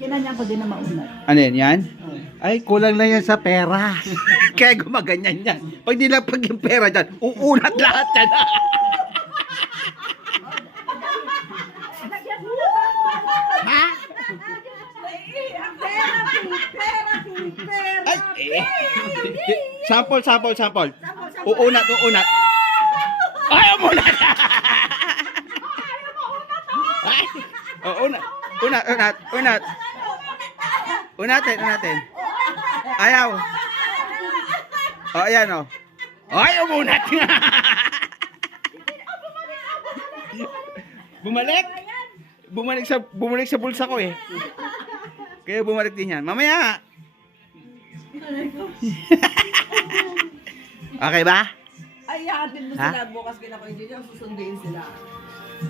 Kinanya ko din na maunat. Ano yan? Ay, kulang lang yan sa pera. Kaya gumaganyan yan. Pag nilapag yung pera dyan, uunat lahat yan. Ha? Ay, sample. Uunat. Ay, umunat! Ay, unat. Unatin. Ayaw. Ayan o. Ay, umunat nga. Bumalik sa bulsa ko eh. Kaya bumalik din yan. Mamaya. Okay ba? Ay, hatin mo sila bukas kinaka-engineer, susunduin sila.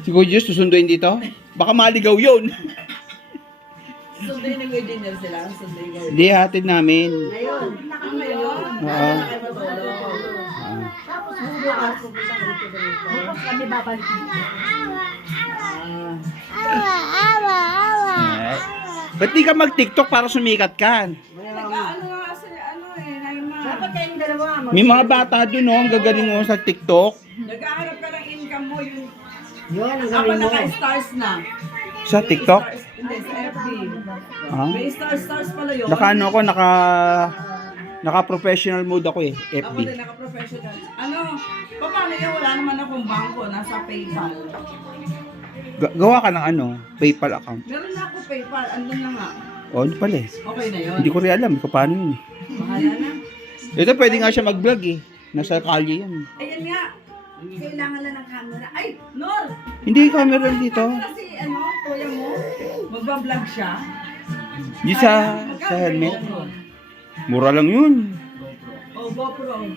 Si Kuya Diyos susunduin dito? Baka maligaw yun. Susunduin ng engineer sila, susunduin kayo. Hindi, hatid namin. Ngayon. Oo. Tapos bukas, bukas kami babalik dito. Ba't di ka mag-TikTok para sumikat ka? Dapat kayong dalawa. May mga bata dun, no? Ang gagaling mo sa TikTok. Nag-aharap ka ng income mo, yung Yun, ang ako gawin mo. naka-stars na. Sa TikTok? Hindi, sa FB. Ha? May stars pala yun. Naka-ano ako, naka-professional mode ako eh, Ako FB. din naka-professional. Paano yun? Wala naman akong bangko, nasa PayPal. Gawa ka ng ano, PayPal account. Meron na ako PayPal, andun na nga. O, ano pala eh. Okay na yun. Hindi ko rin alam kung paano yun eh. Bahala na. Ito pwede nga siya mag-vlog eh. Nasa kalye yan. Ayan nga. Kailangan lang ng camera. Ay, Nor! Hindi, camera dito. Kasi kuya mo, magbablog siya. Di sa helmet. Mura lang yun. Oh, GoPro.